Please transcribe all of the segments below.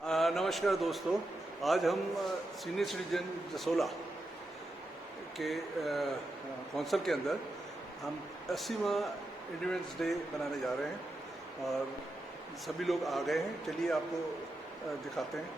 नमस्कार दोस्तों, आज हम सीनियर सिटीजन जसोला के कौंसल के अंदर हम 80वां इंडिपेंडेंस डे मनाने जा रहे हैं और सभी लोग आ गए हैं। चलिए आपको दिखाते हैं।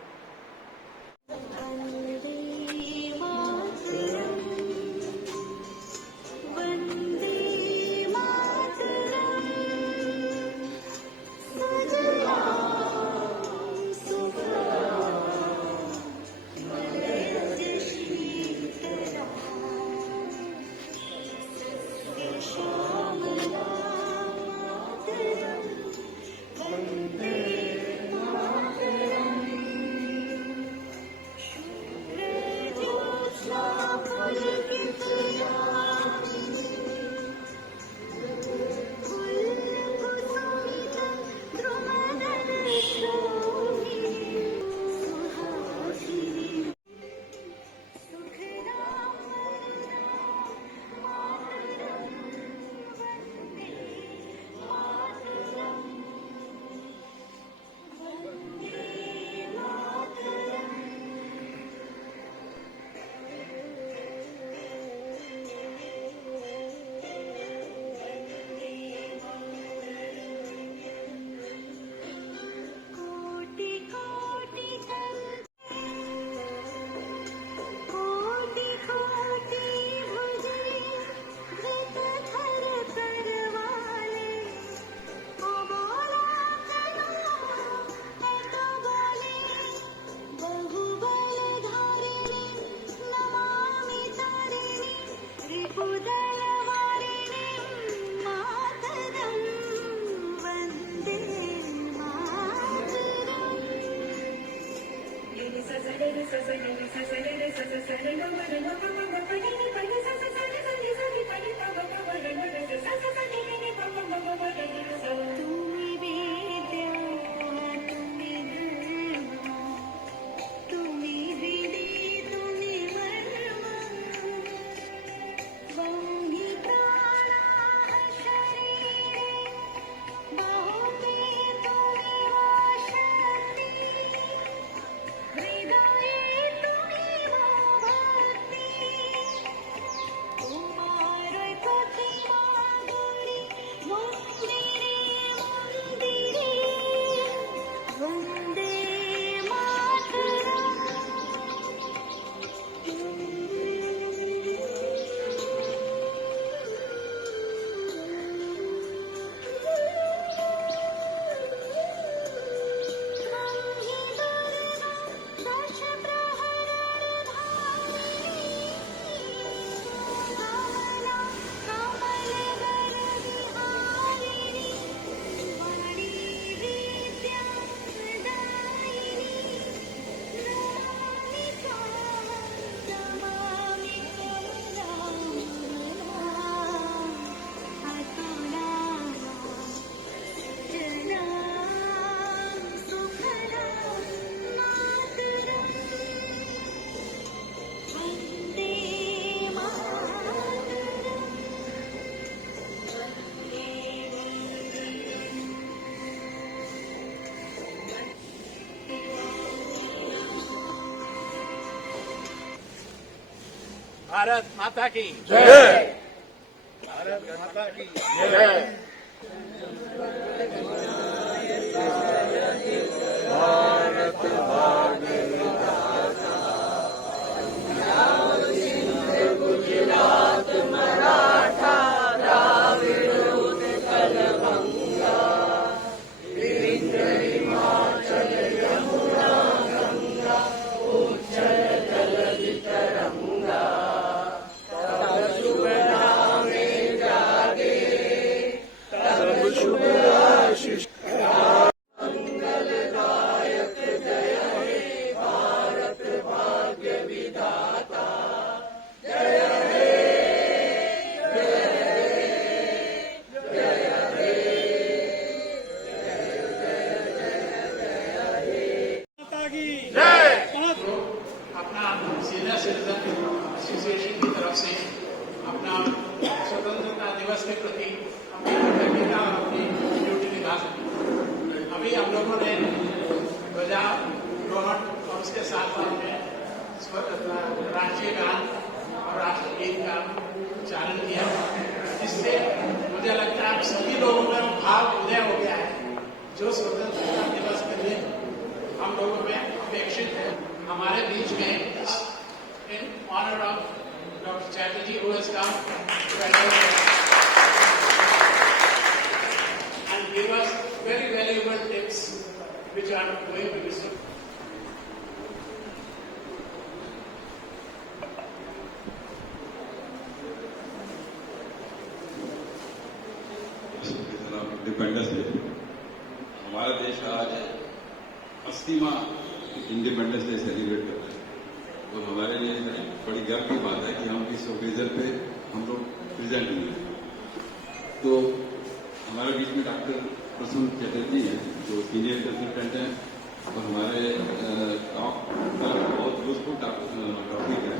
भारत माता की जय। भारत माता की जय। भारत भाग्य विधाता, गुजरात मराठा द्राविड़ उत्कल बंगा, विंध्य हिमाचल यमुना गंगा, उच्चल जलधि तरंगा, शुभ आशीष मंगलदायक जय हे भारत भाग्य विधाता, जय हे जय हे जय हे माता की जय। अपना सीनियर सिटीजन एसोसिएशन की तरफ से अपना स्वतंत्रता दिवस के प्रति अपनी ड्यूटी निभा सकें। अभी हम लोगों ने ध्वजा दोनों और उसके साथ में राष्ट्रीय गान और राष्ट्रगीत का उच्चारण किया, जिससे मुझे लगता है आप सभी लोगों में भाव उदय हो गया है जो स्वतंत्रता दिवस के दिन हम लोगों में अपेक्षित है। हमारे बीच में in honour of doctor Chatterjee who has come and give us very valuable tips which are going to be useful. Independence day, हमारा देश आज 80वां इंडिपेंडेंस डे सेलिब्रेट कर रहा है। तो हमारे लिए बड़ी गर्व की बात है कि हम इस ओकेजन पे हम लोग प्रेजेंट हुए हैं। तो हमारे बीच में डॉक्टर प्रसून चटर्जी हैं जो सीनियर कंसल्टेंट हैं और हमारे टॉक का बहुत यूजफुल टॉपिक है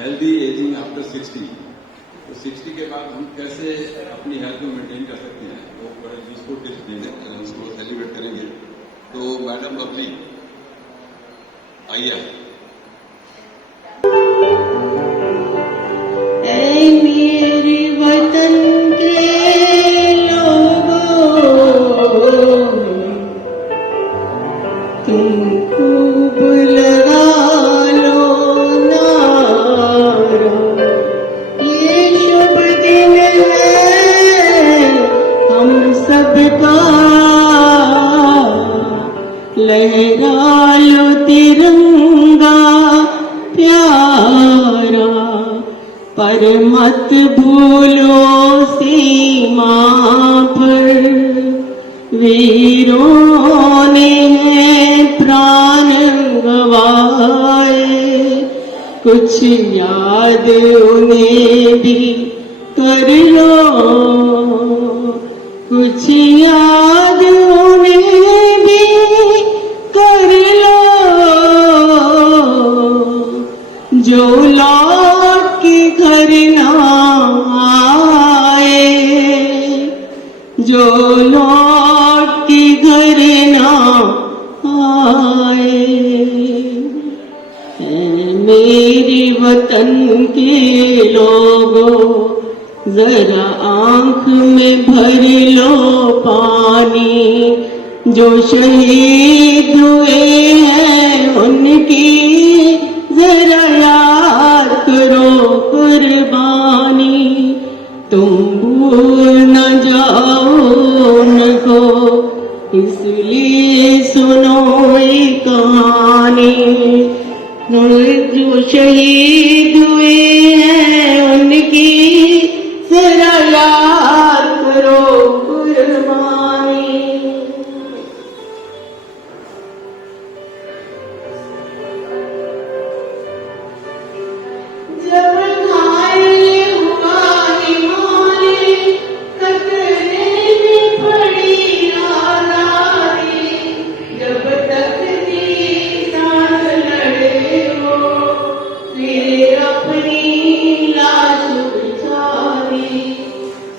हेल्दी एजिंग आफ्टर 60। तो 60 के बाद हम कैसे अपनी हेल्थ को मेंटेन कर सकते हैं, वो बड़े यूजफुल टिप्स देंगे, उसको सेलिब्रेट करेंगे। तो मैडम लवली आइए। मेरे वतन के लोगों, तुम खूब लगा लो नारा, ये शुभ दिन है हम सबका, लहरा लो तिरंगा प्यारा, पर मत भूलो सीमा पर वीरों ने प्राण गवाए, कुछ याद उन्हें भी कर लो, कुछ याद उन्हें भी कर लो, जो लौट के घर ना आए, जो लौट के घर ना आए। मेरे वतन के लोगों, जरा आंख में भर लो पानी, जो शहीद हुए हैं उनकी जरा याद करो कुर्बानी, तुम भूल न जाओ उनको, इसलिए सुनो ये कहानी, जो शहीद हुए हैं उनकी जरा याद करो कुर्बानी। जब घायल हुआ हिमालय, कतरे में पड़ी आजादी, जब तक थी सांस लड़े हो, फिर अपनी लाश बिछाई,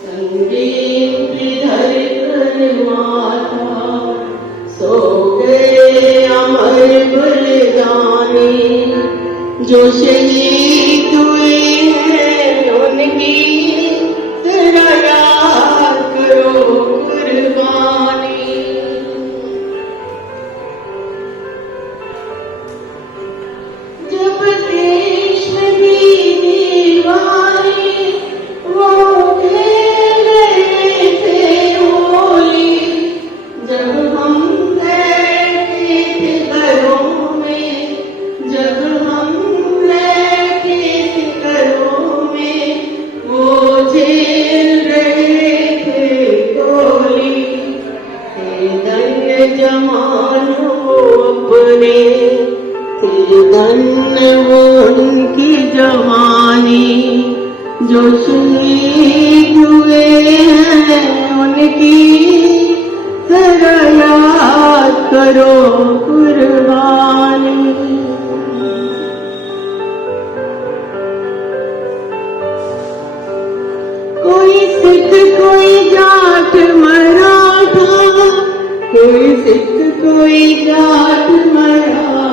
संगीत पे धर कर माथा, सो गए अमर बलिदानी, जो शहीद हुए हैं उनकी जरा याद करो कुर्बानी। जब देश की दीवारें वो खेल रहे थे होली, जब हम बैठे थे घरों में, जब हम बैठे थे घरों में, वो झेल रहे थे गोली, धन्य जवानों अपने, धन्य वो उनकी जवानी, जो शहीद हुए हैं उनकी जरा याद करो कुर्बानी। कोई सिख कोई जाट मराठा, कोई सिख कोई जाट मराठा,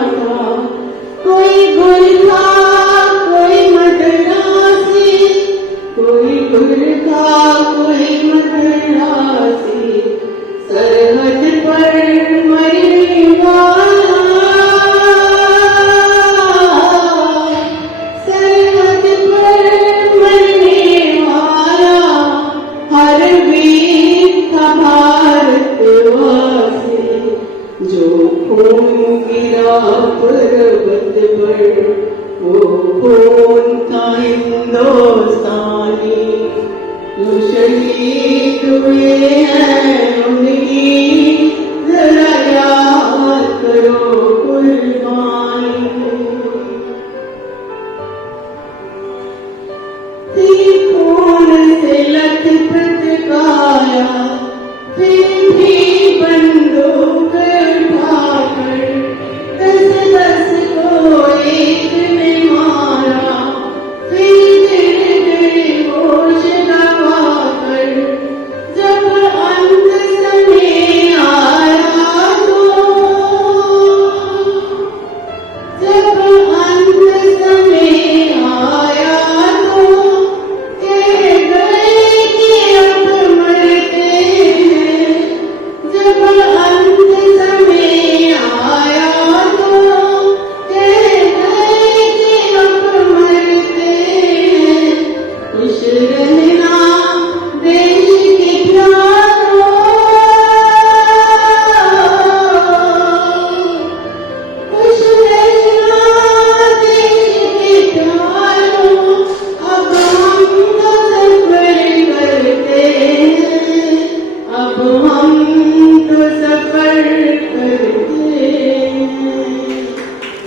जो खून गिरा पर्वत पर वो खून था हिंदुस्तानी। जो शहीद हुए हैं उनकी जरा याद करो कुर्बानी। खून से लथपथ काया फिर भी बंदूक उठाकर 10-10 को एक ने मारा। फिर गिर होश गंवाकर जब अंत समय आया तो, जब अंत समय आया तो कह गए कि अब मरते हैं। जब अंत समय आया तो कह गए कि अब मरते हैं। खुश रहना देश के प्यारों, खुश रहना देश के प्यारों। अब हम तो सफर करते हैं, अब हम तो सफर करते हैं।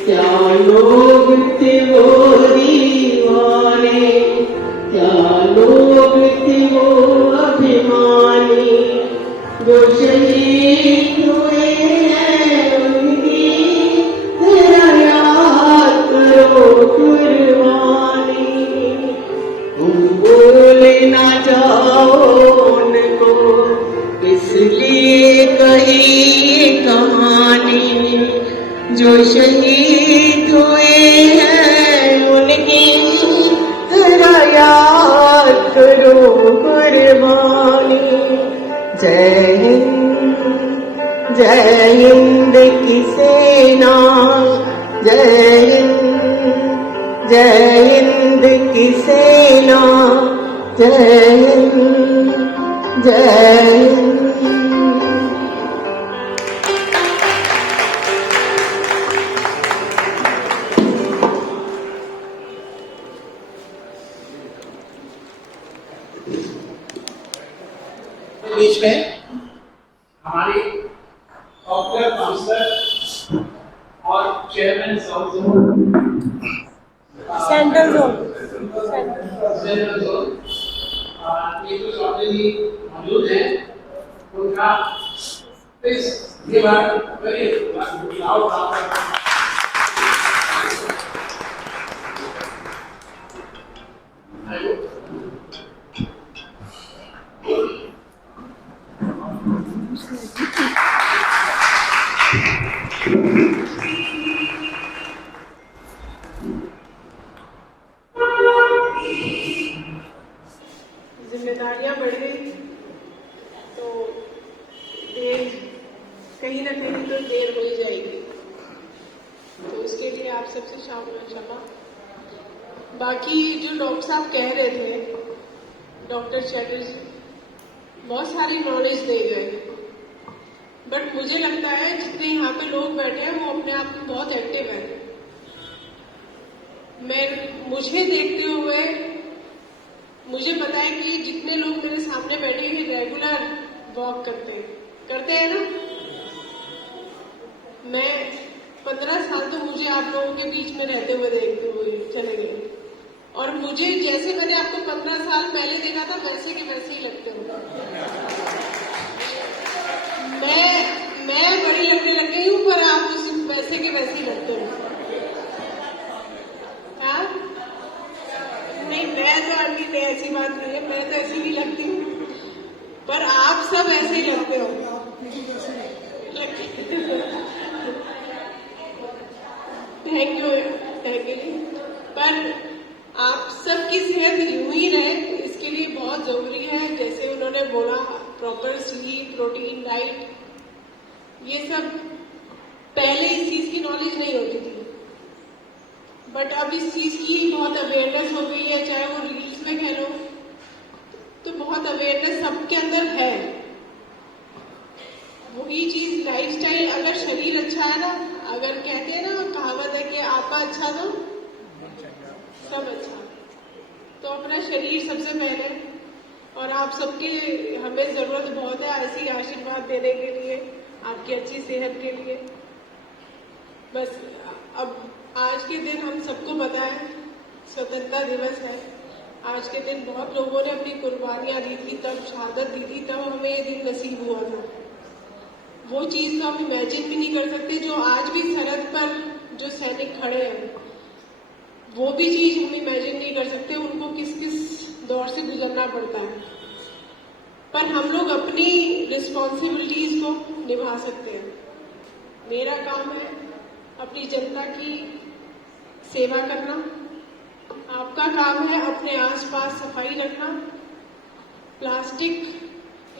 क्या लोग थे वो दीवाने, क्या लोग थे वो अभिमानी। जो शहीद हुए हैं उनकी जरा याद करो कुर्बानी। तुम भूल ना जाओ उनको इसलिए कही ये कहानी। जो शहीद हुए हैं उनकी जरा याद करो कुर्बानी। जय हिंद, जय हिंद की सेना, जय हिंद, जय हिंद की सेना, जय हिंद, जय हिंद। बीच में हमारी पॉपुलर काउंसलर और chairman south zone, central zone, central zone Neetu Chaudhary ji मौजूद हैं। उनका please give a very loud round. जिम्मेदारियां बढ़ गई तो देर कहीं ना कहीं तो देर हो ही जाएगी, तो उसके लिए आप सबसे क्षमा। बाकी जो डॉक्टर साहब कह रहे थे, डॉक्टर चैटर्जी बहुत सारी नॉलेज दे गए, बट मुझे लगता है जितने यहाँ पे लोग बैठे हैं वो अपने आप में बहुत एक्टिव हैं। मुझे देखते हुए मुझे पता है कि जितने लोग मेरे सामने बैठे हैं रेगुलर वॉक करते हैं ना। मैं 15 साल तो मुझे आप लोगों के बीच में रहते हुए देखते हुए चले गए, और मुझे जैसे मैंने आपको 15 साल पहले देखा था वैसे के वैसे ही लगते हो। मैं बड़ी लगने लग गई हूँ, पर आप उस वैसे के वैसे ही लगते हो। हाँ नहीं, मैं तो अभी ऐसी बात नहीं है, मैं तो ऐसी भी लगती हूँ, पर आप सब ऐसे ही लगते हो। थैंक यू जी। पर आप सबकी सेहत यूं ही रहे इसके लिए बहुत जरूरी है, जैसे उन्होंने बोला प्रॉपर स्लीप, प्रोटीन, डाइट, ये सब पहले इस चीज की नॉलेज नहीं होती थी, बट अब इस चीज की बहुत अवेयरनेस हो गई है। चाहे वो रील्स में कह लो, तो बहुत अवेयरनेस सबके अंदर है। वही चीज लाइफस्टाइल अगर खाना अच्छा तो सब अच्छा। तो अपना शरीर सबसे पहले, और आप सबकी हमें जरूरत बहुत है ऐसी आशीर्वाद देने के लिए, आपकी अच्छी सेहत के लिए। बस अब आज के दिन हम सबको पता है स्वतंत्रता दिवस है। आज के दिन बहुत लोगों ने अपनी कुर्बानियां दी थी, तब शहादत दी थी, तब हमें ये दिन नसीब हुआ था। वो चीज तो हम इमेजिन भी नहीं कर सकते जो आज भी सरहद पर जो सैनिक खड़े हैं, वो भी चीज हम इमेजिन नहीं कर सकते उनको किस किस दौर से गुजरना पड़ता है। पर हम लोग अपनी रिस्पॉन्सिबिलिटीज को निभा सकते हैं। मेरा काम है अपनी जनता की सेवा करना, आपका काम है अपने आसपास सफाई रखना, प्लास्टिक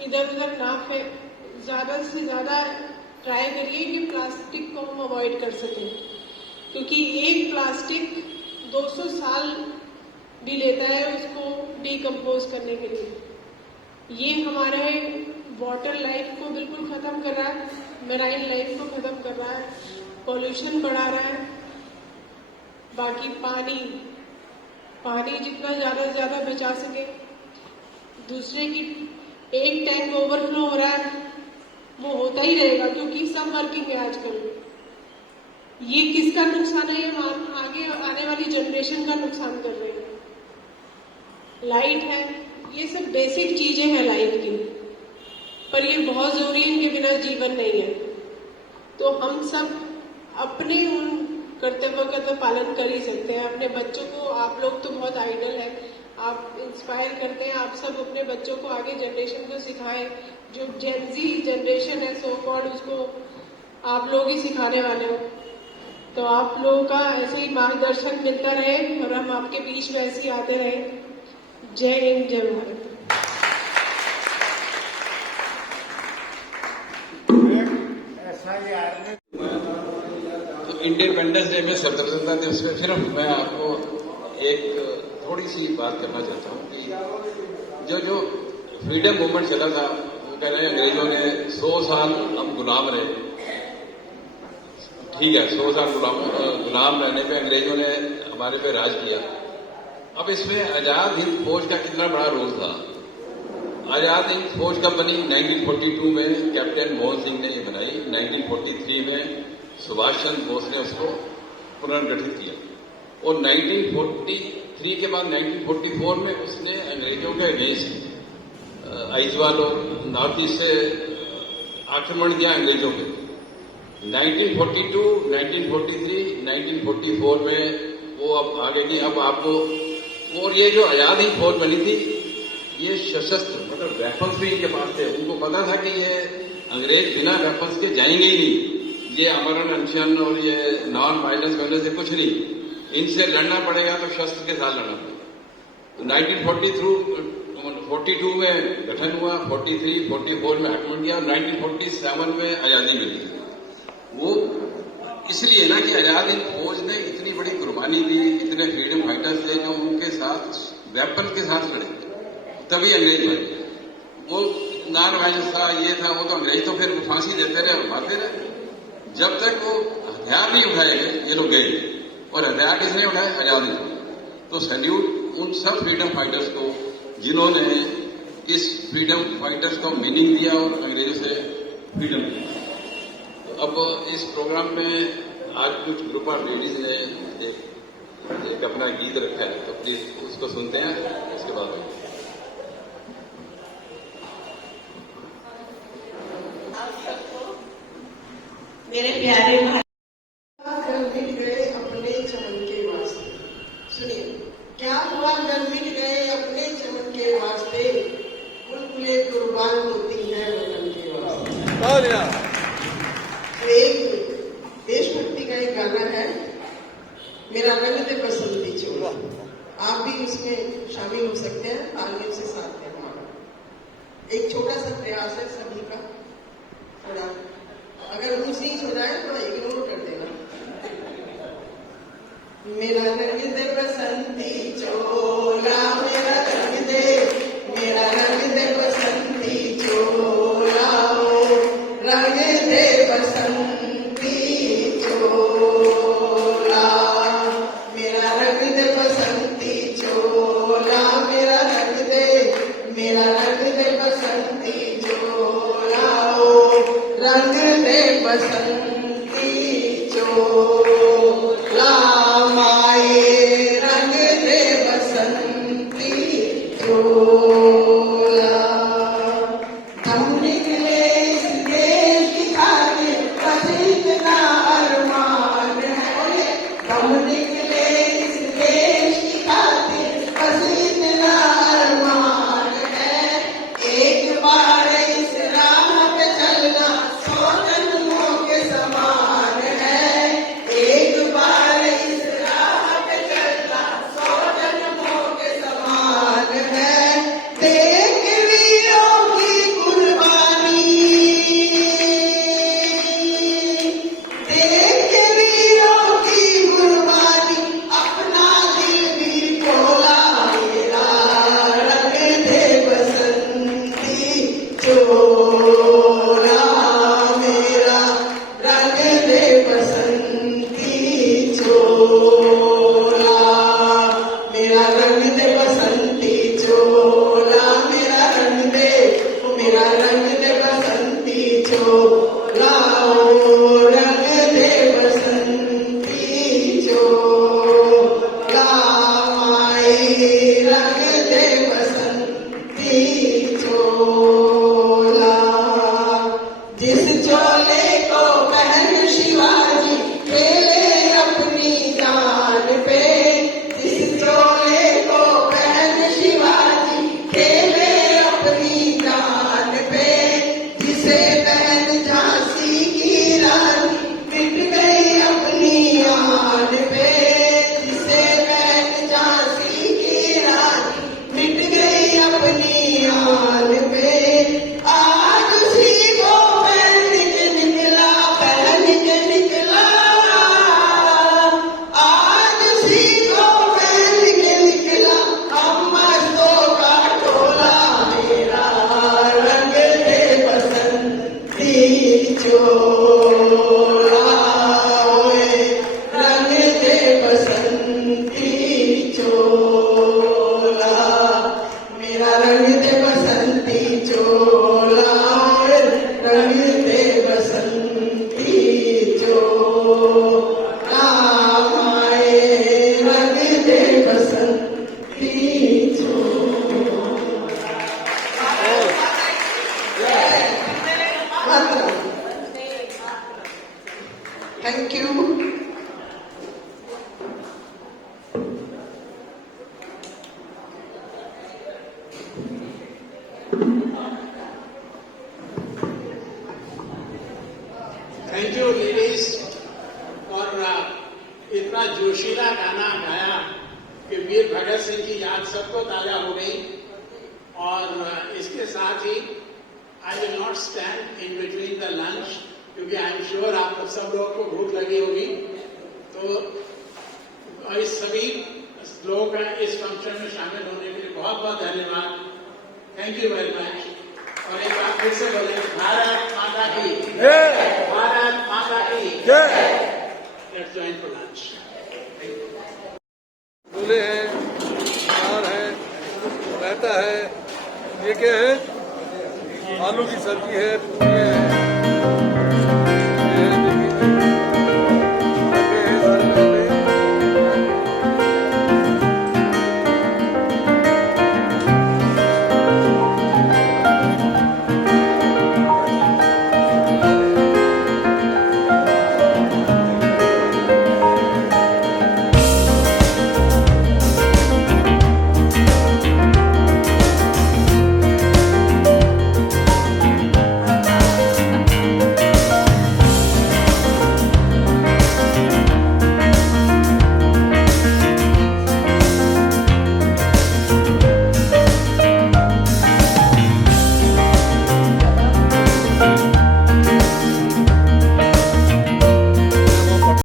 इधर उधर ना फेंक, ज्यादा से ज्यादा ट्राई करिए कि प्लास्टिक को हम अवॉइड कर सकें, क्योंकि एक प्लास्टिक 200 साल भी लेता है उसको डिकम्पोज करने के लिए। ये हमारे वाटर लाइफ को बिल्कुल खत्म कर रहा है, मेराइन लाइफ को खत्म कर रहा है, पॉल्यूशन बढ़ा रहा है। बाकी पानी जितना ज्यादा से ज्यादा बचा सके, दूसरे की एक टैंक ओवरफ्लो हो रहा है वो होता ही रहेगा, क्योंकि सब वर्किंग है आजकल। ये किसका नुकसान है? ये आगे आने वाली जनरेशन का नुकसान कर रहे हैं। लाइट है, ये सब बेसिक चीजें हैं लाइफ की, पर ये बहुत जरूरी, इनके बिना जीवन नहीं है। तो हम सब अपने उन कर्तव्य का तो पालन कर ही सकते हैं। अपने बच्चों को, आप लोग तो बहुत आइडल है, आप इंस्पायर करते हैं, आप सब अपने बच्चों को आगे जनरेशन को सिखाएं। जो जेनजी जनरेशन है सो कॉल्ड, उसको आप लोग ही सिखाने वाले हो। तो आप लोगों का ऐसे ही मार्गदर्शन मिलता रहे और हम आपके बीच में ऐसे ही आते रहे। जय हिंद, जय भारत। तो इंडिपेंडेंस डे में, स्वतंत्रता दिवस में सिर्फ मैं आपको एक थोड़ी सी बात करना चाहता हूँ कि जो फ्रीडम मूवमेंट चला था, वो कह रहे हैं अंग्रेजों ने 100 साल हम गुलाम रहे। ठीक है, 100 साल गुलाम रहने पे अंग्रेजों ने हमारे पे राज किया। अब इसमें आजाद हिंद फौज का कितना बड़ा रोल था। आजाद हिंद फौज कब बनी? 1942 में कैप्टन मोहन सिंह ने ये बनाई। 1943 में सुभाष चंद्र बोस ने उसको पुनर्गठित किया, और 1943 के बाद 1944 में उसने अंग्रेजों के अगेंस्ट आइजवाल और नॉर्थ ईस्ट से आक्रमण किया अंग्रेजों पे। 1942, 1943, 1944 में वो अब आगे की, अब आपको, और ये जो आजाद हिंद फौज बनी थी, ये सशस्त्र मतलब वेपन्स भी इनके पास थे। उनको पता था कि ये अंग्रेज बिना वेपन्स के जाएंगे ही नहीं। ये अमरण अनशन और ये नॉन वायलेंस करने से कुछ नहीं, इनसे लड़ना पड़ेगा तो शस्त्र के साथ लड़ना पड़ेगा। तो 1942 में गठन हुआ, 43, 44 में आक्रमण किया, 1947 में आजादी मिली। वो इसलिए ना कि आजाद हिंद फौज ने इतनी बड़ी कुर्बानी दी, इतने फ्रीडम फाइटर्स थे जो उनके साथ वेपन के साथ लड़े, तभी अंग्रेज बने। वो नॉन वायलेंस था, ये था, वो तो अंग्रेज तो फिर फांसी देते रहे और मारते रहे। जब तक वो हथियार नहीं उठाए ये लोग गए, और हथियार किसने उठाए? आजाद हिंद। तो सैल्यूट उन सब फ्रीडम फाइटर्स को जिन्होंने इस फ्रीडम फाइटर्स को मीनिंग दिया और अंग्रेजों से फ्रीडम दिया। तो अब इस प्रोग्राम में आज कुछ ग्रुप ऑफ लेडीज ने एक अपना गीत रखा है, तो प्लीज उसको सुनते हैं, उसके बाद मेरे प्यारे भाई, घर मिट गए अपने चमन के वास्ते। सुनिए, क्या हुआ घर मिट गए अपने चमन के वास्ते, बुलबुलें कुर्बान होती हैं वतन के वास्ते। तो एक देशभक्ति का एक गाना है, मेरा रंग दे बसंती चोला। आप भी इसमें शामिल हो सकते हैं, तालियों से साथ में हमारा एक छोटा सा प्रयास है सभी का। थोड़ा अगर लूजिंग हो जाए थोड़ा इग्नोर कर देना। मेरा रंग दे बसंती चोला, मेरा रंग दे, मेरा रंग दे बसंती चोला, रंग दे बसंती चोला। Thank you. Thank you ladies. और इतना जोशीला गाना गाया कि वीर भगत सिंह की याद सबको ताजा हो गई। और इसके साथ ही I will not stand in between the lunch, क्योंकि आई एम श्योर आप सब लोगों को भूख लगी होगी। तो इस सभी लोगों का इस फंक्शन में शामिल होने के लिए बहुत बहुत धन्यवाद। Thank you very much. और एक बार फिर से बोले, भारत माता की जय, भारत माता की जय। Let's join for lunch. Chole हैं, अनार है, रायता है, ये क्या है, आलू की सब्जी है, पूरी है।